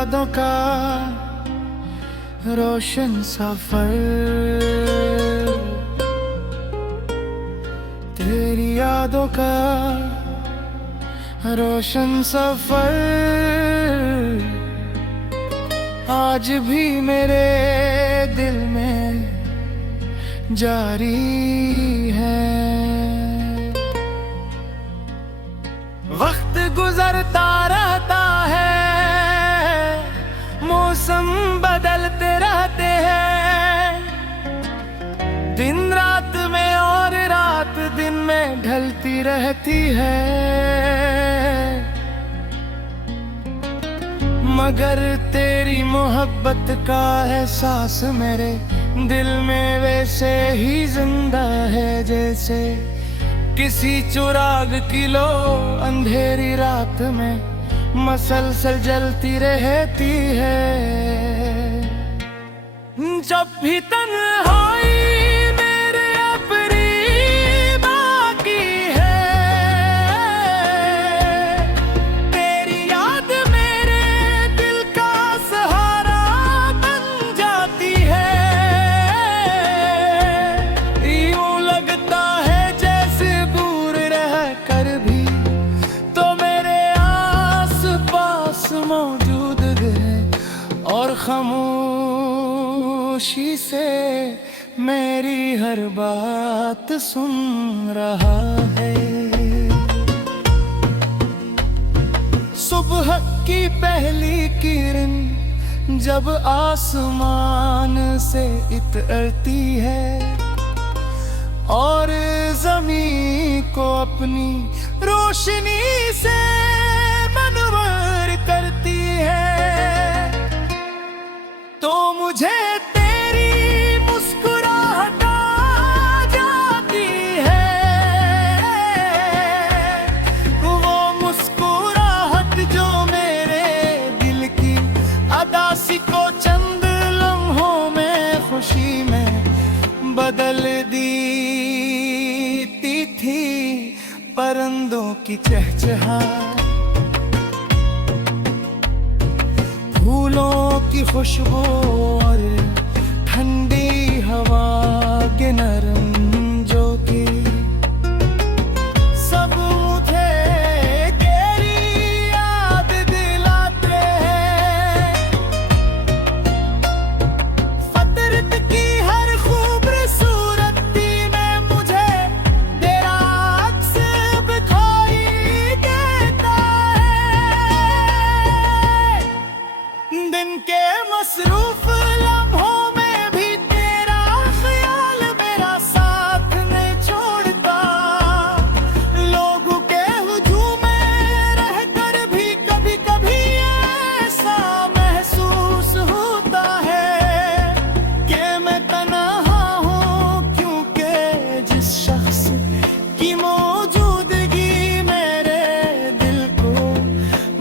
यादों का रोशन सफर, तेरी यादों का रोशन सफर आज भी मेरे दिल में जारी है। वक्त गुजरता रहता है, मौसम बदलते रहते हैं, दिन रात में और रात दिन में ढलती रहती है। मगर तेरी मोहब्बत का एहसास मेरे दिल में वैसे ही जिंदा है, जैसे किसी चिराग की लो अंधेरी रात में मसलसल जलती रहती है। जब भी तन्हाई मेरे अपनी बाकी है, तेरी याद मेरे दिल का सहारा बन जाती है। यूं लगता है जैसे दूर रह कर भी तो मेरे आस पास मौजूद है, और खामोशी से मेरी हर बात सुन रहा है। सुबह की पहली किरण जब आसमान से इतरती है और ज़मीं को अपनी रोशनी से मनवर करती है, तो मुझे तेरी मुस्कुराहट आ जाती है। वो मुस्कुराहट जो मेरे दिल की अदासी को चंद लम्हों में खुशी में बदल देती थी। परिंदों की चहचहाहट, फूलों की खुशबू और ठंडी हवा के नरम झोंके, सब मुझे तेरी याद दिलाते हैं। फितरत की हर खूबसूरती में मुझे तेरा अक्स दिखाई देता है। दिन के मसरूफ लम्हों में भी तेरा ख्याल मेरा साथ नहीं छोड़ता। लोगों के हुजूम में रहकर भी कभी कभी ऐसा महसूस होता है कि मैं तन्हा हूँ, क्योंकि जिस शख्स की मौजूदगी मेरे दिल को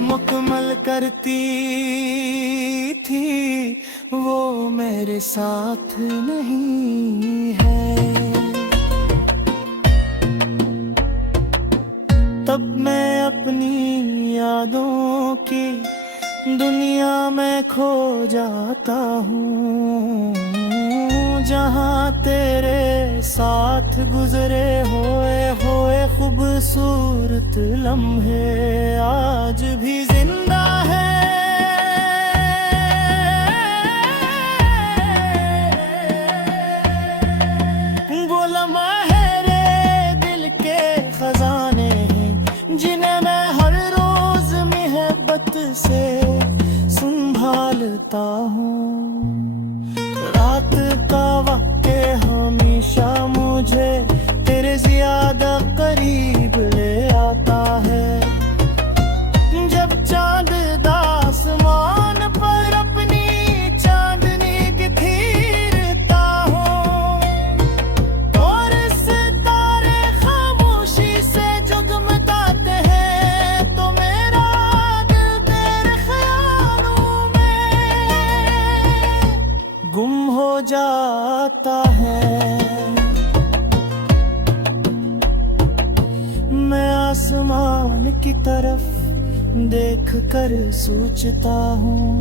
मुकम्मल करती थी वो मेरे साथ नहीं है। तब मैं अपनी यादों की दुनिया में खो जाता हूँ, जहाँ तेरे साथ गुजरे हुए खूबसूरत लम्हे आज भी जिंदा है। वो लम्हे दिल के खजाने हैं जिन्हें मैं हर रोज मोहब्बत से संभालता हूँ। रात का वक्त हमेशा मुझे तेरे ज्यादा करीब ले आता है। जब चांद आसमान पर अपनी चांदनी बिखेरता हूँ और सितारे खामोशी से जगमगाते हैं, तो मेरा दिल तेरे ख्यालों में गुम हो जाता है। मैं आसमान की तरफ देख कर सोचता हूँ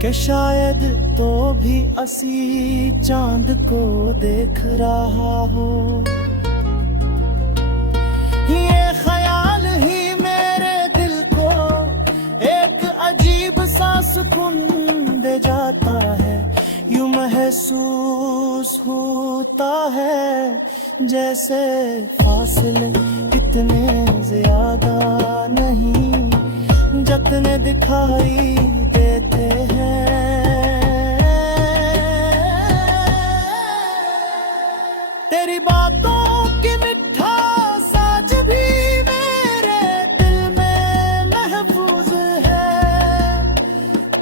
कि शायद तो भी असी चांद को देख रहा हो। ये ख्याल ही मेरे दिल को एक अजीब सा सुकून दे जाता है। यूं महसूस होता है जैसे फासले इतने ज्यादा नहीं जितने दिखाई देते हैं। तेरी बातों की मिठास आज भी मेरे दिल में महफूज है।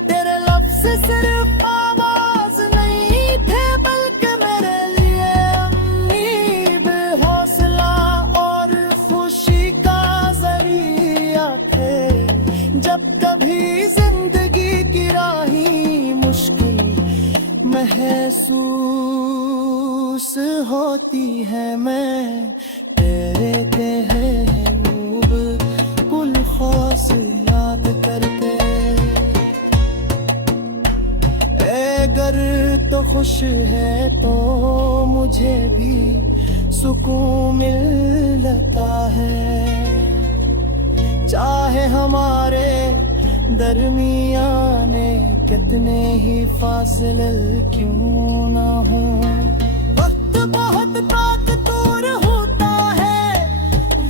तेरे लफ्ज़ सिर्फ आवाज नहीं थे बल्कि मेरे लिए उम्मीद, हौसला और खुशी का जरिया थे। जब कभी जिंदगी की राही मुश्किल महसूस होती है, मैं तेरे महबूब कुल खास याद करके अगर तो खुश है तो मुझे भी सुकून मिलता है। चाहे हमारे दरमियाने कितने ही फासले क्यों ना हो। वक्त बहुत ताकतवर होता है,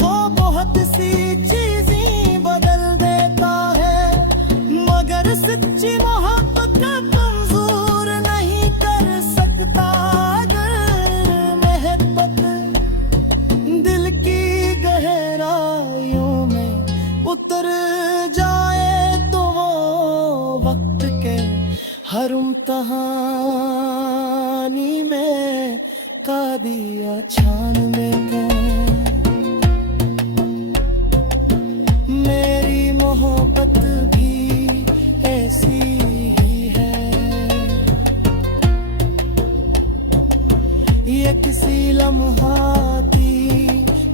वो बहुत सी चीजें बदल देता है। मगर सच्ची मोहब्बत का मंजूर नहीं कर सकता। अगर मोहब्बत दिल की गहराइयों में उतर जाए तो वो वक्त के हर इम्तिहानी में कादिया छान देगा। मेरी मोहब्बत भी ऐसी ही है, ये किसी लम्हाती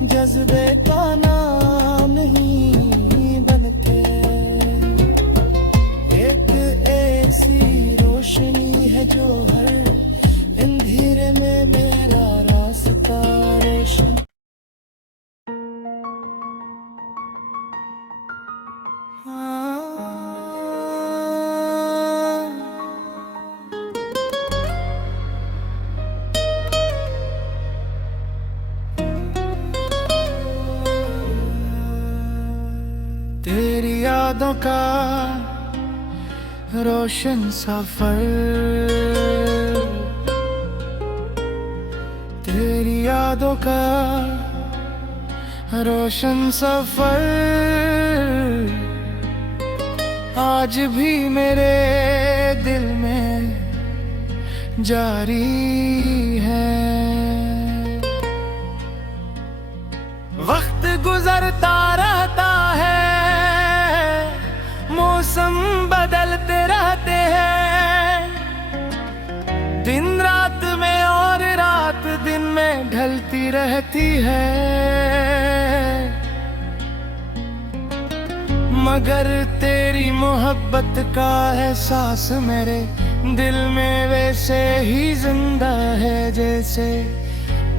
जज्बे का नाम नहीं बल्कि एक ऐसी रोशनी है जो हर अंधेरे में मेरा रास्ता रोशन। तेरी यादों का रोशन सफर, तेरी यादों का रोशन सफर आज भी मेरे दिल में जारी है। वक्त गुजरता रहता है, मौसम बदलते रहते हैं। दिन रात में और रात दिन में ढलती रहती है। मगर तेरी मोहब्बत का एहसास मेरे दिल में वैसे ही जिंदा है जैसे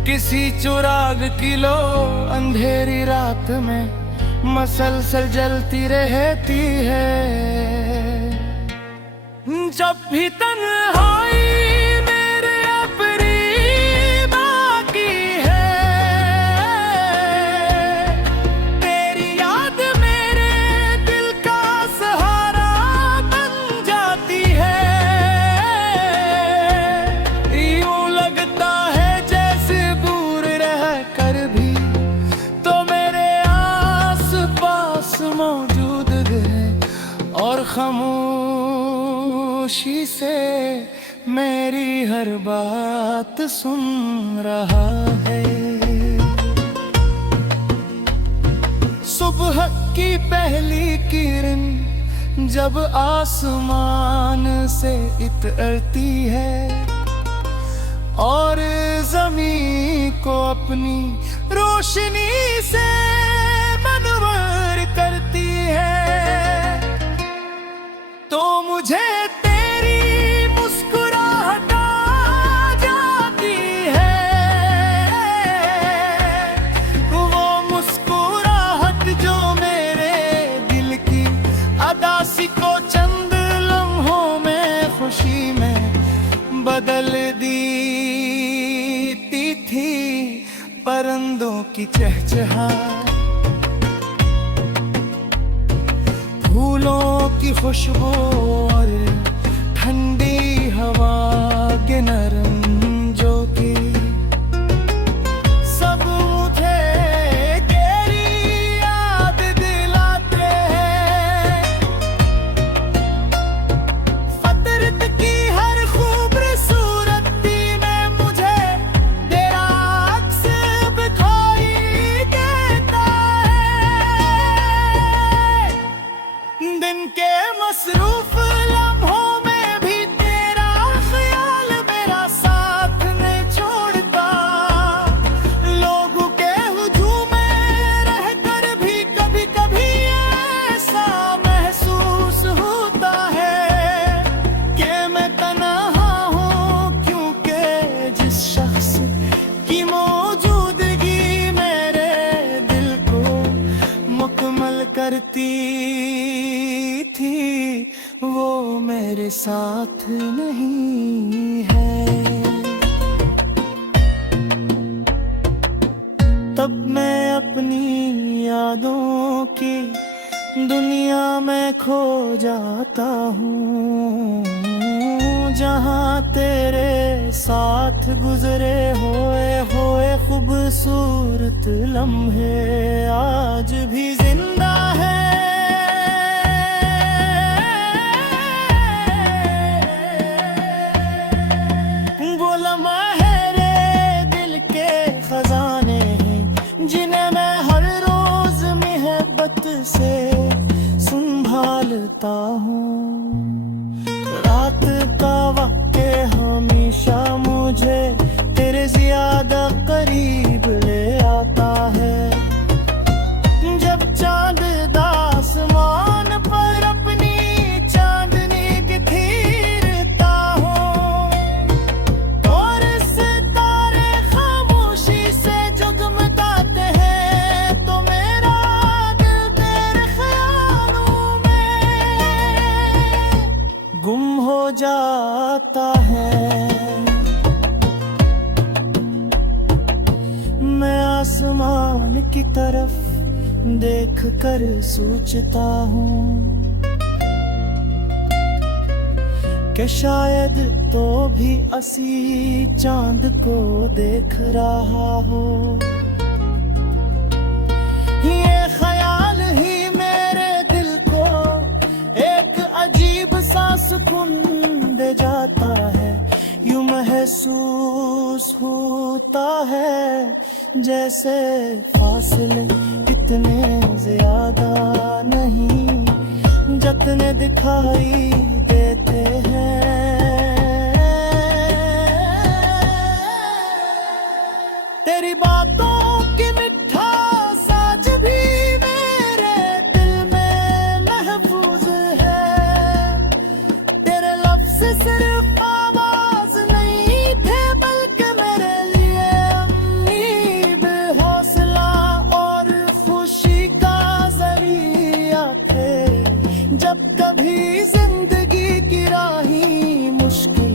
किसी चिराग की लो अंधेरी रात में मसलसल जलती रहती है। जब भी तन्हाई मेरे अपनी बाकी है, तेरी याद मेरे दिल का सहारा बन जाती है। यूं लगता है जैसे दूर रह कर भी तो मेरे आस पास मौजूद है और खामोशी से मेरी हर बात सुन रहा है। सुबह की पहली किरण जब आसमान से इतरती है और ज़मीं को अपनी रोशनी से मुझे तेरी मुस्कुराहट आ जाती है, वो मुस्कुराहट जो मेरे दिल की अदासी को चंद लम्हों में खुशी में बदल देती थी। परिंदों की चहचहाहट, फूलों की खुशबू और ठंडी हवा के नरम झोंके, सब मुझे तेरी याद दिलाते हैं। फितरत की हर खूबसूरती में मुझे तेरा अक्स दिखाई देता है। दिन के मसरूफ लम्हों में भी तेरा ख्याल मेरा साथ नहीं छोड़ता। लोगों के हुजूम में रहकर भी कभी कभी ऐसा महसूस होता है कि मैं तन्हा हूँ, क्योंकि जिस शख्स की मौजूदगी मेरे दिल को मुकम्मल करती थी, वो मेरे साथ नहीं है। तब मैं अपनी यादों की दुनिया में खो जाता हूँ, जहाँ तेरे साथ गुजरे हुए खूबसूरत लम्हे आज भी जिंदा है। वो लम्हे दिल के खजाने हैं जिन्हें मैं हर रोज मोहब्बत से संभालता हूँ। रात का वक्त हमेशा मुझे तेरे ज्यादा करीब ले आता है। जब चांद आसमान पर अपनी चांदनी बिखेरता हूँ और सितारे खामोशी से जगमगाते हैं, तो मेरा दिल तेरे ख्यालों में गुम हो जाता है। मैं आसमान की तरफ देख कर सोचता हूँ कि शायद तो भी असी चांद को देख रहा हो। ये ख्याल ही मेरे दिल को एक अजीब सा सुकून दे जाता है। यूं महसूस होता है जैसे फासले इतने ज्यादा नहीं जितने दिखाई देते हैं। तेरी बातों की मिठास आज भी मेरे दिल में महफूज है। तेरे लफ्ज़ सिर्फ आवाज नहीं थे, बल्कि मेरे लिए उम्मीद, हौसला और खुशी का जरिया थे। जब कभी जिंदगी की राही मुश्किल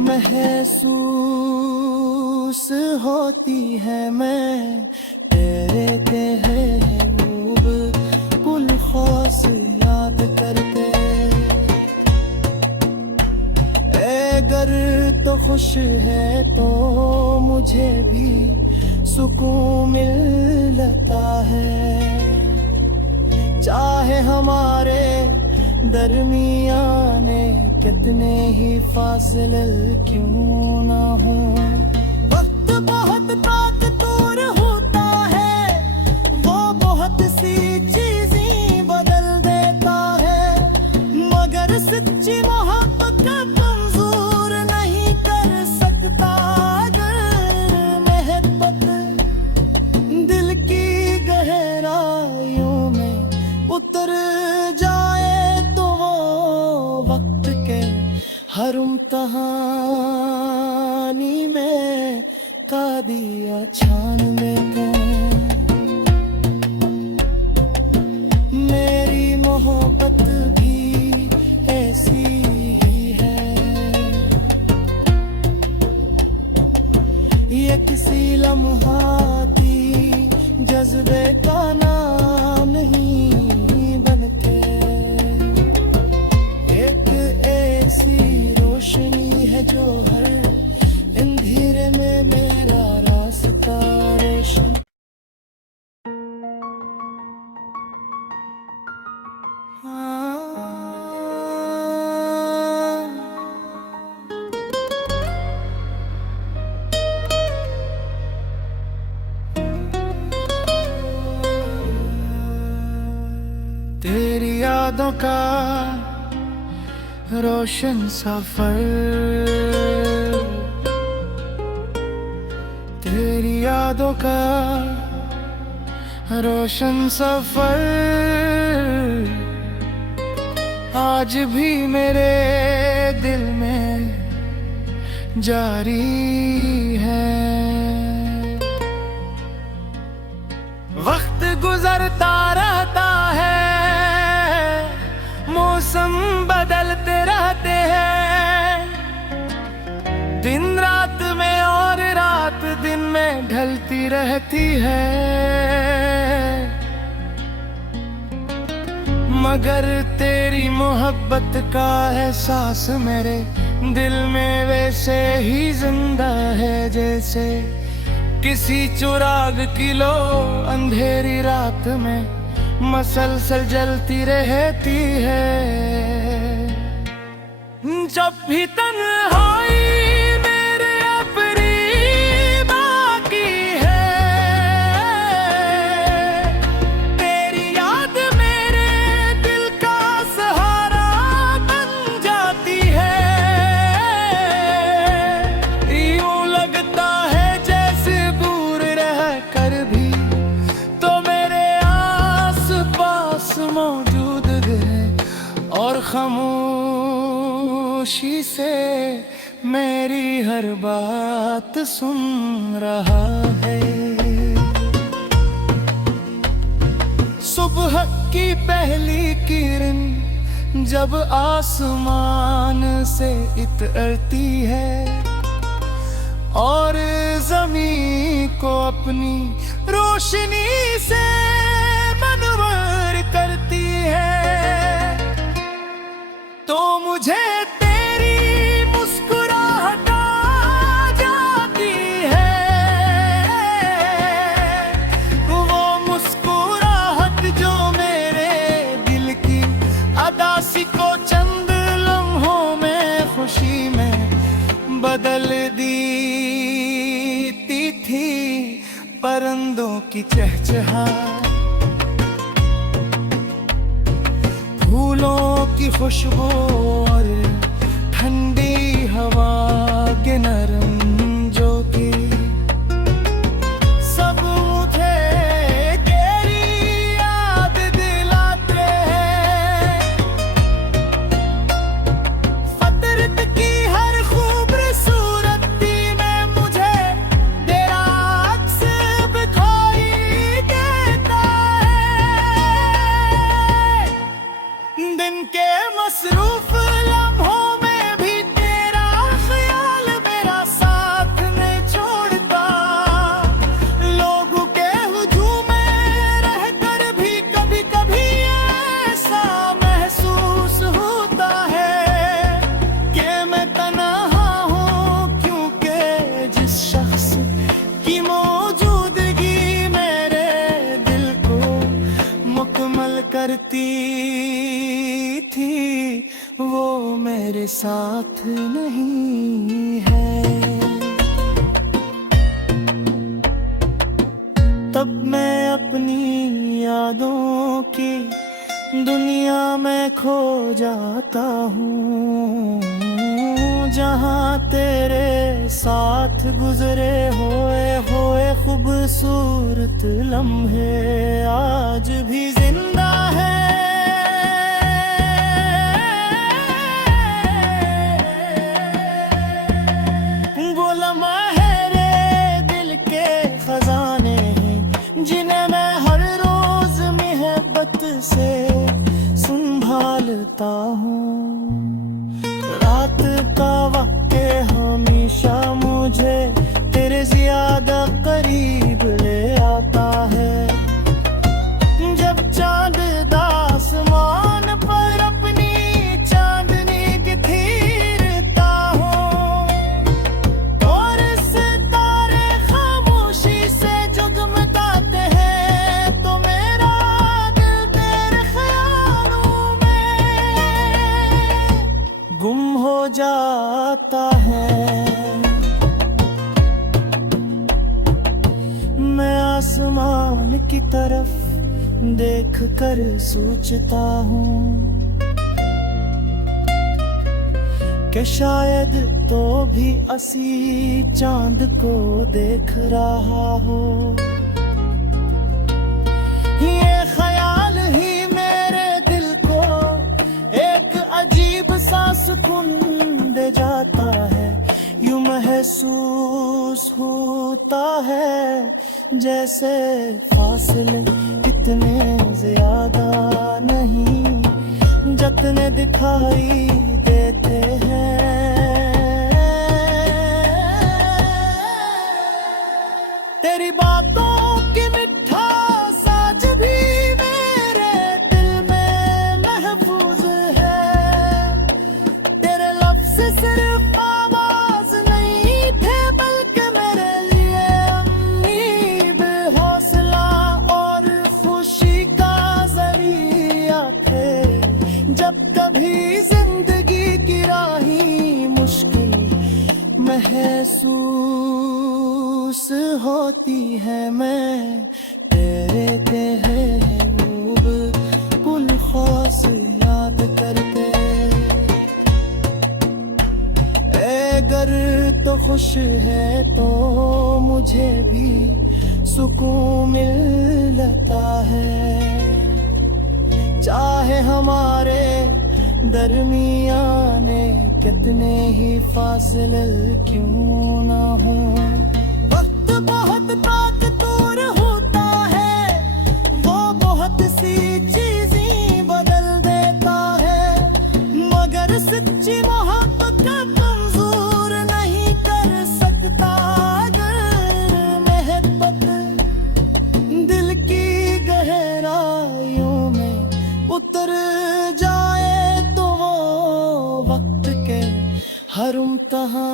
महसूस होती है, मैं तेरे महबूब कुल खास याद करके अगर तो खुश है तो मुझे भी सुकून मिलता है। चाहे हमारे दरमियाने कितने ही फासले क्यों ना हो। वक्त बहुत ताकतवर होता है, वो बहुत सी चीजें बदल देता है, मगर सच्ची मोहब्बत का मंजूर नहीं कर सकता। अगर मोहब्बत दिल की गहराइयों में उतर जाए तो वो लेकिन मेरी मोहब्बत भी ऐसी ही है। ये किसी लम्हाती जज्बे का नाम नहीं बनके एक ऐसी रोशनी है जो हर अंधेरे में मेरा रास्ता रोशन। तेरी यादों का रोशन सफर, तेरी यादों का रोशन सफर आज भी मेरे दिल में जारी है। वक्त गुजरता रहता है, मौसम बदलते रहते हैं, दिन रात में और रात दिन में ढलती रहती है। मगर तेरी मोहब्बत का एहसास मेरे दिल में वैसे ही जिंदा है जैसे किसी चिराग की लो अंधेरी रात में मसलसल जलती रहती है। जब भी तन्हाई मेरे अपनी बाकी है, तेरी याद मेरे दिल का सहारा बन जाती है। यूं लगता है जैसे दूर रह कर भी तो मेरे आस पास मौजूद है और खामोशी से मेरी हर बात सुन रहा है। सुबह की पहली किरण जब आसमान से इतरती है और ज़मीं को अपनी रोशनी से मनवर करती है, तो मुझे तेरी मुस्कुराहट आ जाती है। वो मुस्कुराहट जो मेरे दिल की अदासी को चंद लम्हों में खुशी में बदल देती थी। परिंदों की चहचहाहट, फूलों की खुशबू और ठंडी हवा के नरम झोंके सब मुझे तेरी याद दिलाते हैं। फितरत की हर खूबसूरती में मुझे तेरा अक्स दिखाई देता है। दिन के मसरूफ लम्हों में भी तेरा ख्याल मेरा साथ नहीं छोड़ता। लोगों के हुजूम में रहकर भी कभी कभी ऐसा महसूस होता है कि मैं तन्हा हूँ, क्योंकि जिस शख्स की मौजूदगी मेरे दिल को मुकम्मल करती थी वो मेरे साथ नहीं है। तब मैं अपनी यादों की दुनिया में खो जाता हूँ, जहाँ तेरे साथ गुजरे हुए खूबसूरत लम्हे आज भी जिंदा है। वो लम्हा है रे दिल के खजाने आसमान की तरफ देख कर सोचता हूँ कि शायद तो भी असी चांद को देख रहा हो। ये ख्याल ही मेरे दिल को एक अजीब सा सुकून दे जाता है। यूं महसूस होता है जैसे फासले इतने ज्यादा नहीं जितने दिखाई देते हैं। तेरी बातों की मिठास आज भी मेरे दिल में महफूज है। तेरे लफ्ज़ सिर्फ आवाज नहीं थे बल्कि मेरे लिए उम्मीद, हौसला और खुशी का जरिया थे। जब कभी जिंदगी की राही मुश्किल महसूस होती है, मैं तेरे महबूब कुल खास याद करके अगर तो खुश है तो मुझे भी सुकून मिलता है। चाहे हमारे दरमियाने कितने ही फासले क्यों ना हो। वक्त बहुत ताकतवर होता है, वो बहुत सी चीजें बदल देता है, मगर सच्ची मोहब्बत का मंजूर नहीं कर सकता। अगर मोहब्बत दिल की गहराइयों में उतर जाए तो वो वक्त के हर इम्तिहानी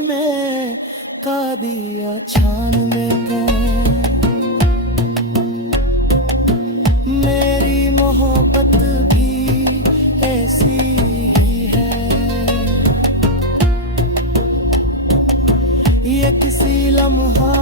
में का दिया छान देते। मेरी मोहब्बत भी ऐसी ही है, ये किसी लम्हा